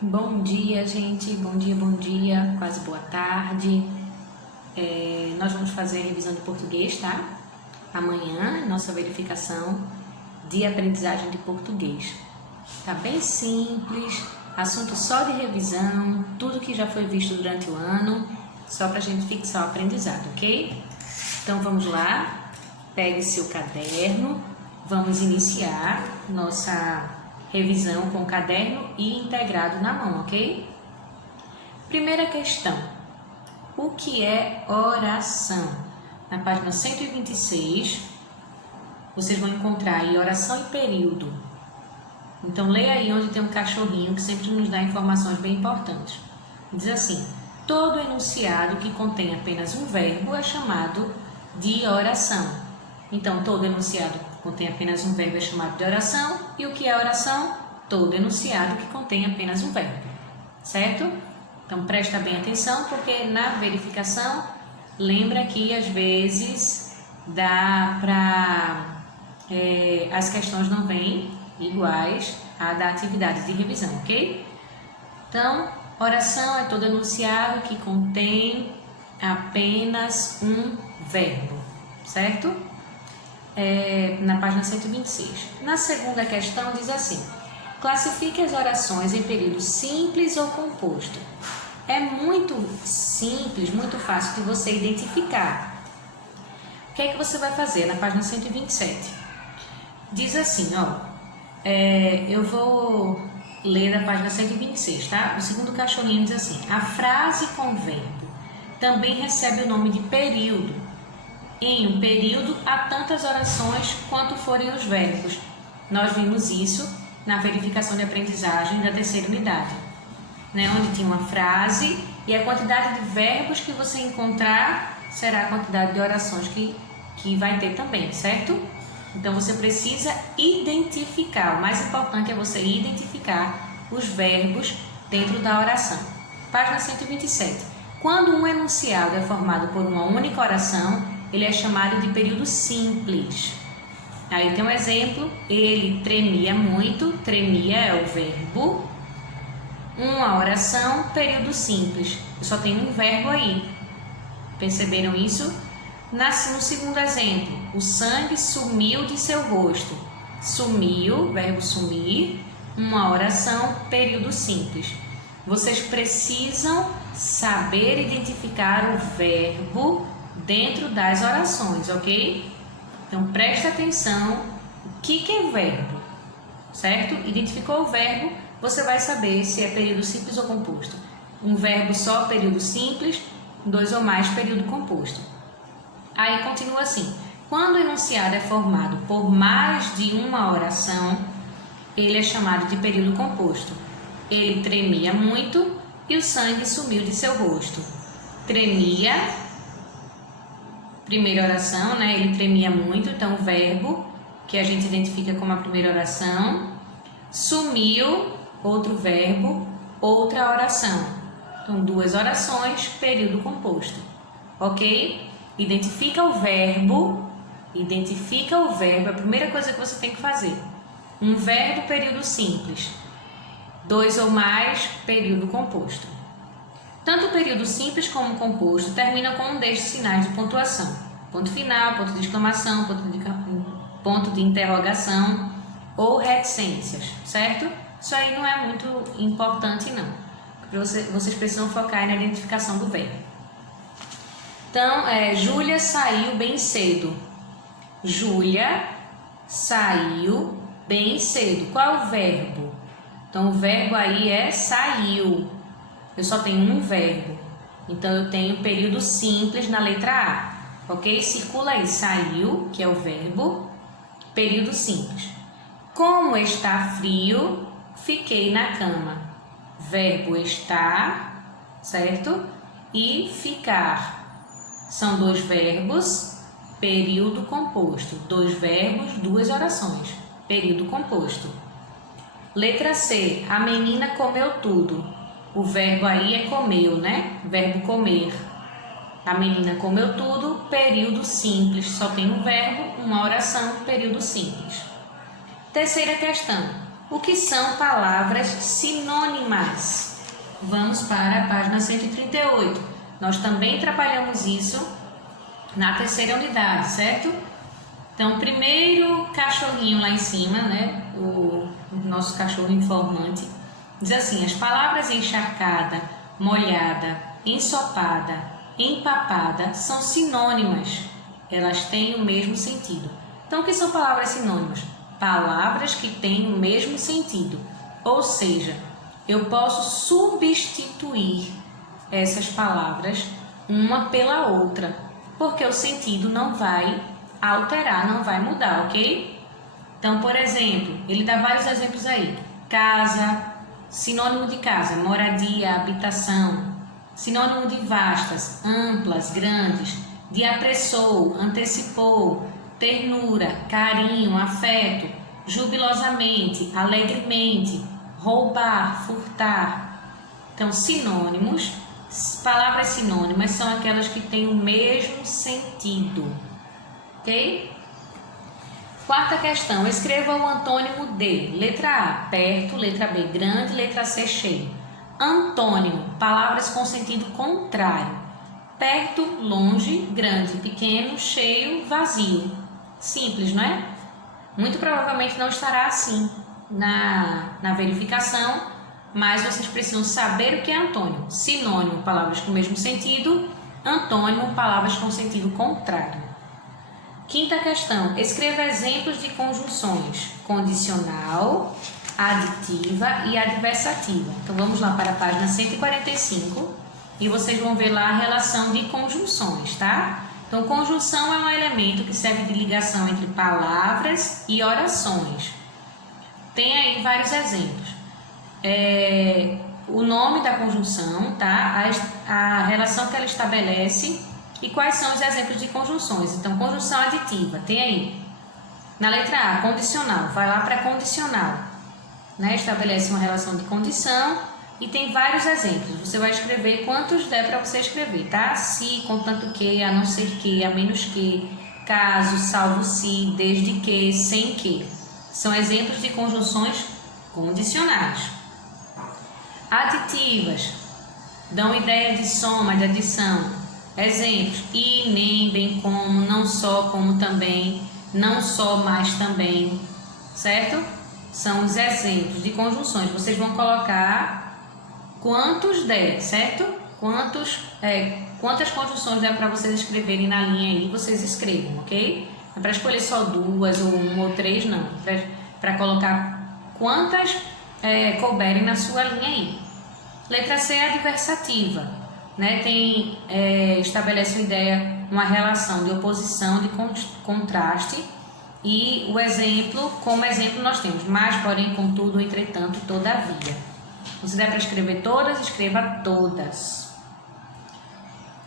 Bom dia, gente. Bom dia. Quase boa tarde. Nós vamos fazer a revisão de português, tá? Amanhã, nossa verificação de aprendizagem de português. Tá bem simples, assunto só de revisão, tudo que já foi visto durante o ano, só pra gente fixar o aprendizado, ok? Então vamos lá, pegue seu caderno, vamos iniciar nossa revisão com o caderno e integrado na mão, ok? Primeira questão. O que é oração? Na página 126, vocês vão encontrar aí oração e período. Então, leia aí onde tem um cachorrinho que sempre nos dá informações bem importantes. Diz assim: todo enunciado que contém apenas um verbo é chamado de oração. Então, todo enunciado que contém apenas um verbo é chamado de oração. E o que é oração? Todo enunciado que contém apenas um verbo. Certo? Então, presta bem atenção, porque na verificação, lembra que às vezes dá para... as questões não vêm iguais à da atividade de revisão, ok? Então, oração é todo enunciado que contém apenas um verbo, certo? Na página 126. Na segunda questão diz assim: classifique as orações em período simples ou composto. É muito simples, muito fácil de você identificar. O que é que você vai fazer na página 127? Diz assim, eu vou ler da página 126, tá? O segundo cachorrinho diz assim: a frase com verbo também recebe o nome de período. Em um período, há tantas orações quanto forem os verbos. Nós vimos isso na verificação de aprendizagem da terceira unidade, né? Onde tinha uma frase e a quantidade de verbos que você encontrar será a quantidade de orações que vai ter também, certo? Então, você precisa identificar. O mais importante é você identificar os verbos dentro da oração. Página 127. Quando um enunciado é formado por uma única oração, ele é chamado de período simples. Aí tem um exemplo: ele tremia muito. Tremia é o verbo. Uma oração, período simples. Eu só tenho um verbo aí. Perceberam isso? No segundo exemplo, o sangue sumiu de seu rosto. Sumiu, verbo sumir, uma oração, período simples. Vocês precisam saber identificar o verbo dentro das orações, ok? Então, presta atenção o que é verbo, certo? Identificou o verbo, você vai saber se é período simples ou composto. Um verbo só, período simples, dois ou mais, período composto. Aí continua assim: quando o enunciado é formado por mais de uma oração, ele é chamado de período composto. Ele tremia muito e o sangue sumiu de seu rosto. Tremia, primeira oração, né? Ele tremia muito, então o verbo que a gente identifica como a primeira oração. Sumiu, outro verbo, outra oração. Então, duas orações, período composto, ok? Identifica o verbo, é a primeira coisa que você tem que fazer. Um verbo, período simples. Dois ou mais, período composto. Tanto o período simples como o composto terminam com um destes sinais de pontuação: ponto final, ponto de exclamação, ponto de interrogação ou reticências, certo? Isso aí não é muito importante, não. Vocês precisam focar na identificação do verbo. Então, Júlia saiu bem cedo. Júlia saiu bem cedo. Qual é o verbo? Então, o verbo aí é saiu. Eu só tenho um verbo. Então, eu tenho período simples na letra A. Ok? Circula aí. Saiu, que é o verbo. Período simples. Como está frio, fiquei na cama. Verbo estar, certo? E ficar. São dois verbos, período composto. Dois verbos, duas orações. Período composto. Letra C. A menina comeu tudo. O verbo aí é comeu, né? Verbo comer. A menina comeu tudo, período simples. Só tem um verbo, uma oração, período simples. Terceira questão. O que são palavras sinônimas? Vamos para a página 138. Nós também trabalhamos isso na terceira unidade, certo? Então, primeiro cachorrinho lá em cima, né? O nosso cachorro informante, diz assim: as palavras encharcada, molhada, ensopada, empapada são sinônimas. Elas têm o mesmo sentido. Então, o que são palavras sinônimas? Palavras que têm o mesmo sentido. Ou seja, eu posso substituir essas palavras uma pela outra, porque o sentido não vai alterar, não vai mudar, ok? Então, por exemplo, ele dá vários exemplos aí. Casa, sinônimo de casa, moradia, habitação. Sinônimo de vastas, amplas, grandes. De apressou, antecipou, ternura, carinho, afeto, jubilosamente, alegremente, roubar, furtar. Então, sinônimos, palavras sinônimas são aquelas que têm o mesmo sentido, ok? Quarta questão, escreva o antônimo de letra A, perto, letra B, grande, letra C, cheio. Antônimo, palavras com sentido contrário. Perto, longe, grande, pequeno, cheio, vazio. Simples, não é? Muito provavelmente não estará assim na verificação, mas vocês precisam saber o que é antônimo. Sinônimo, palavras com o mesmo sentido. Antônimo, palavras com sentido contrário. Quinta questão, escreva exemplos de conjunções condicional, aditiva e adversativa. Então vamos lá para a página 145 e vocês vão ver lá a relação de conjunções, tá? Então, conjunção é um elemento que serve de ligação entre palavras e orações. Tem aí vários exemplos. O nome da conjunção, tá? A relação que ela estabelece e quais são os exemplos de conjunções. Então, conjunção aditiva, tem aí. Na letra A, condicional, vai lá para condicional, né? Estabelece uma relação de condição e tem vários exemplos. Você vai escrever quantos der para você escrever, tá? Se, contanto que, a não ser que, a menos que, caso, salvo se, desde que, sem que. São exemplos de conjunções condicionais. Aditivas dão ideia de soma, de adição. Exemplos: e, nem, bem como, não só, como também, não só, mas também, certo? São os exemplos de conjunções. Vocês vão colocar quantos der, certo? Quantas conjunções der para vocês escreverem na linha aí, vocês escrevam, ok? Não é para escolher só duas, ou uma, ou três, não. Para colocar quantas couberem na sua linha aí. Letra C é adversativa, né? Estabelece uma ideia, uma relação de oposição, de contraste. E o exemplo, como exemplo nós temos mas, porém, contudo, entretanto, todavia. Se der para escrever todas, escreva todas.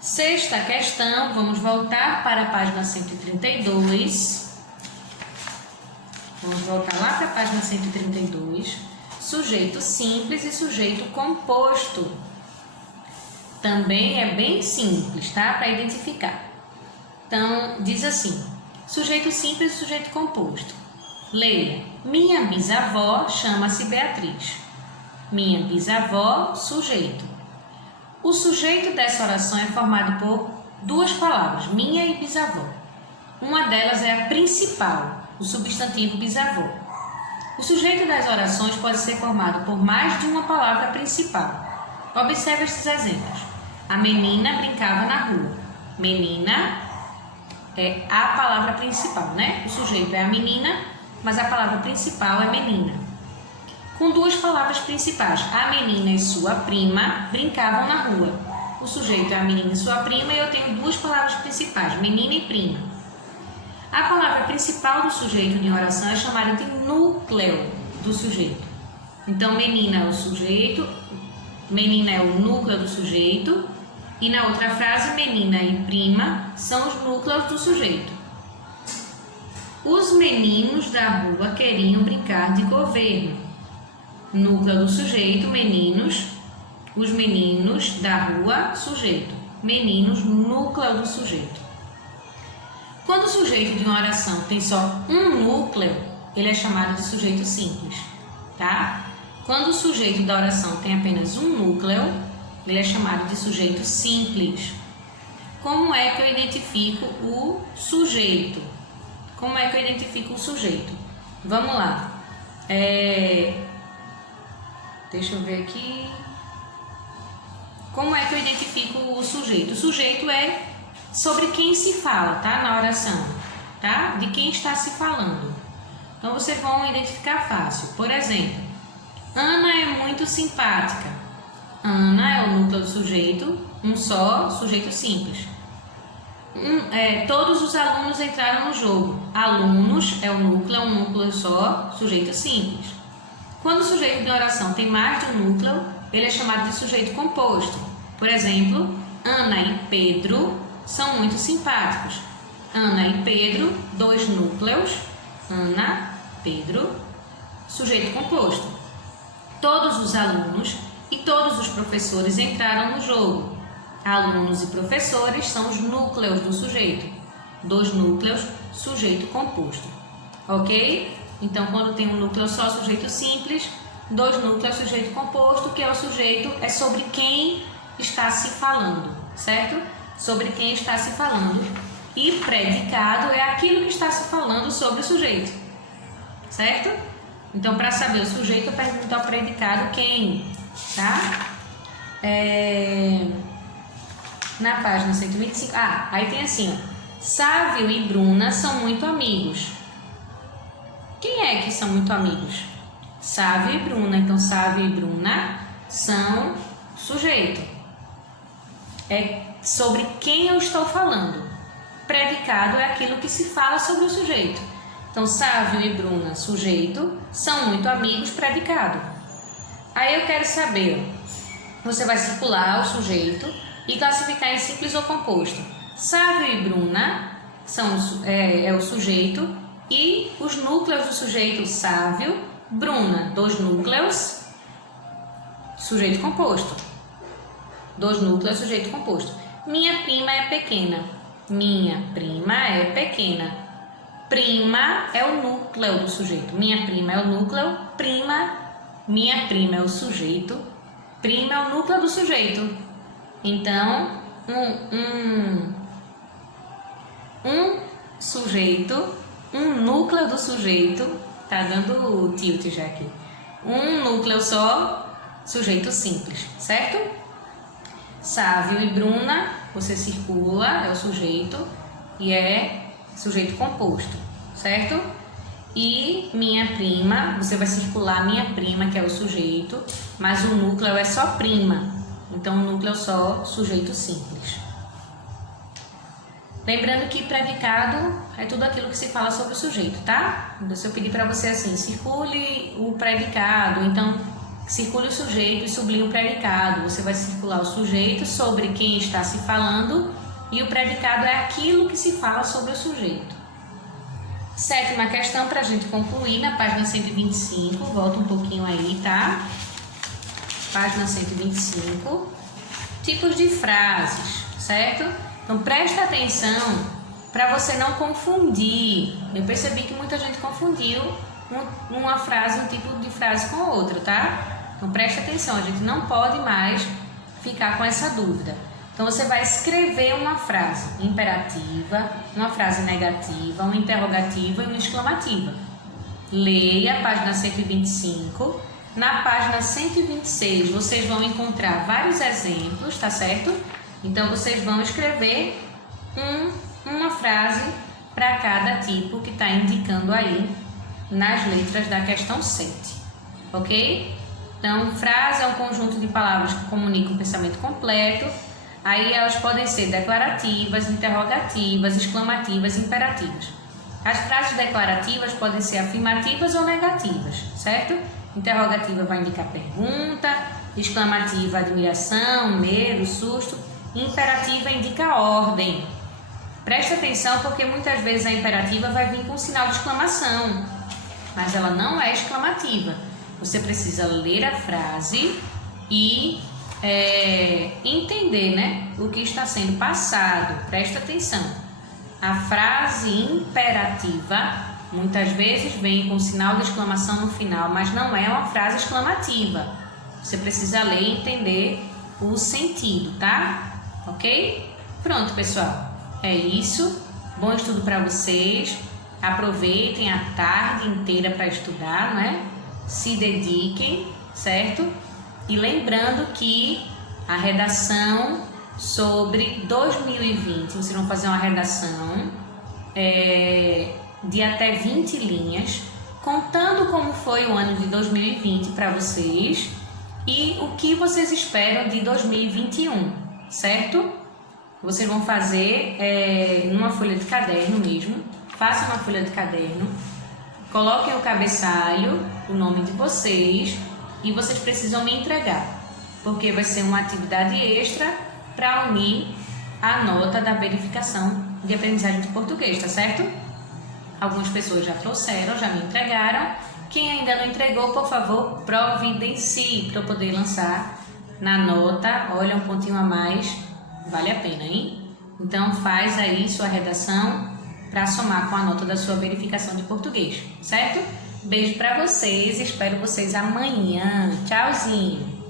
Sexta questão, vamos voltar para a página 132. Vamos voltar lá para a página 132. Sujeito simples e sujeito composto. Também é bem simples, tá? Para identificar. Então, diz assim: sujeito simples e sujeito composto. Leia: minha bisavó chama-se Beatriz. Minha bisavó, sujeito. O sujeito dessa oração é formado por duas palavras, minha e bisavó. Uma delas é a principal, o substantivo bisavó. O sujeito das orações pode ser formado por mais de uma palavra principal. Observe estes exemplos. A menina brincava na rua. Menina é a palavra principal, né? O sujeito é a menina, mas a palavra principal é menina. Com duas palavras principais, a menina e sua prima brincavam na rua. O sujeito é a menina e sua prima e eu tenho duas palavras principais, menina e prima. A palavra principal do sujeito de oração é chamada de núcleo do sujeito. Então, menina é o sujeito, menina é o núcleo do sujeito e na outra frase, menina e prima são os núcleos do sujeito. Os meninos da rua queriam brincar de governo. Núcleo do sujeito, meninos. Os meninos da rua, sujeito. Meninos, núcleo do sujeito. Quando o sujeito de uma oração tem só um núcleo, ele é chamado de sujeito simples. tá? Quando o sujeito da oração tem apenas um núcleo, ele é chamado de sujeito simples. Como é que eu identifico o sujeito? Como é que eu identifico o sujeito? Vamos lá. Deixa eu ver aqui. Como é que eu identifico o sujeito? O sujeito é sobre quem se fala, tá? Na oração, tá? De quem está se falando. Então, vocês vão identificar fácil. Por exemplo, Ana é muito simpática. Ana é o núcleo do sujeito, um só sujeito simples. Todos os alunos entraram no jogo. Alunos é o núcleo, um núcleo só, sujeito simples. Quando o sujeito de oração tem mais de um núcleo, ele é chamado de sujeito composto. Por exemplo, Ana e Pedro são muito simpáticos. Ana e Pedro, dois núcleos. Ana, Pedro, sujeito composto. Todos os alunos e todos os professores entraram no jogo. Alunos e professores são os núcleos do sujeito. Dois núcleos, sujeito composto. Ok? Então, quando tem um núcleo só, sujeito simples, dois núcleos, sujeito composto, que é o sujeito, é sobre quem está se falando, certo? Sobre quem está se falando. E predicado é aquilo que está se falando sobre o sujeito, certo? Então, para saber o sujeito, eu pergunto ao predicado quem, tá? Na página 125, aí tem assim, ó, Sávio e Bruna são muito amigos. Quem é que são muito amigos? Sávio e Bruna. Então, Sávio e Bruna são sujeito. É sobre quem eu estou falando. Predicado é aquilo que se fala sobre o sujeito. Então, Sávio e Bruna, sujeito, são muito amigos, predicado. Aí eu quero saber, você vai circular o sujeito e classificar em simples ou composto. Sávio e Bruna é o sujeito e os núcleos do sujeito Sávio, Bruna, dois núcleos, sujeito composto. Dois núcleos, sujeito composto. Minha prima é pequena. Minha prima é pequena. Prima é o núcleo do sujeito. Minha prima é o núcleo. Minha prima é o sujeito. Prima é o núcleo do sujeito. Então, um sujeito, um núcleo do sujeito, tá dando tilt já aqui. Um núcleo só, sujeito simples, certo? Sávio e Bruna, você circula, é o sujeito e é sujeito composto, certo? E minha prima, você vai circular minha prima, que é o sujeito, mas o núcleo é só prima. Então, o núcleo só, sujeito simples. Lembrando que predicado é tudo aquilo que se fala sobre o sujeito, tá? Então, se eu pedir para você assim, circule o predicado, então, circule o sujeito e sublinhe o predicado. Você vai circular o sujeito sobre quem está se falando e o predicado é aquilo que se fala sobre o sujeito. Sétima questão para a gente concluir, na página 125, volta um pouquinho aí, tá? Página 125, tipos de frases, certo? Então, presta atenção para você não confundir. Eu percebi que muita gente confundiu uma frase, um tipo de frase com outra, tá? Então, presta atenção, a gente não pode mais ficar com essa dúvida. Então, você vai escrever uma frase imperativa, uma frase negativa, uma interrogativa e uma exclamativa. Leia a página 125. Na página 126, vocês vão encontrar vários exemplos, tá certo? Então, vocês vão escrever uma frase para cada tipo que está indicando aí nas letras da questão 7, ok? Então, frase é um conjunto de palavras que comunicam o pensamento completo. Aí elas podem ser declarativas, interrogativas, exclamativas, imperativas. As frases declarativas podem ser afirmativas ou negativas, certo? Interrogativa vai indicar pergunta, exclamativa admiração, medo, susto, imperativa indica ordem. Preste atenção porque muitas vezes a imperativa vai vir com um sinal de exclamação, mas ela não é exclamativa. Você precisa ler a frase e entender, né, o que está sendo passado. Presta atenção. A frase imperativa Muitas vezes vem com sinal de exclamação no final, mas não é uma frase exclamativa. Você precisa ler e entender o sentido, tá? Ok? Pronto, pessoal. É isso. Bom estudo para vocês. Aproveitem a tarde inteira para estudar, né? Se dediquem, certo? E lembrando que a redação sobre 2020, vocês vão fazer uma redação de até 20 linhas, contando como foi o ano de 2020 para vocês e o que vocês esperam de 2021, certo? Vocês vão fazer numa folha de caderno mesmo, façam uma folha de caderno, coloquem o cabeçalho, o nome de vocês e vocês precisam me entregar, porque vai ser uma atividade extra para unir a nota da verificação de aprendizagem de português, tá certo? Algumas pessoas já trouxeram, já me entregaram. Quem ainda não entregou, por favor, providencie para eu poder lançar na nota. Olha, um pontinho a mais, vale a pena, hein? Então faz aí sua redação para somar com a nota da sua verificação de português, certo? Beijo para vocês, espero vocês amanhã. Tchauzinho!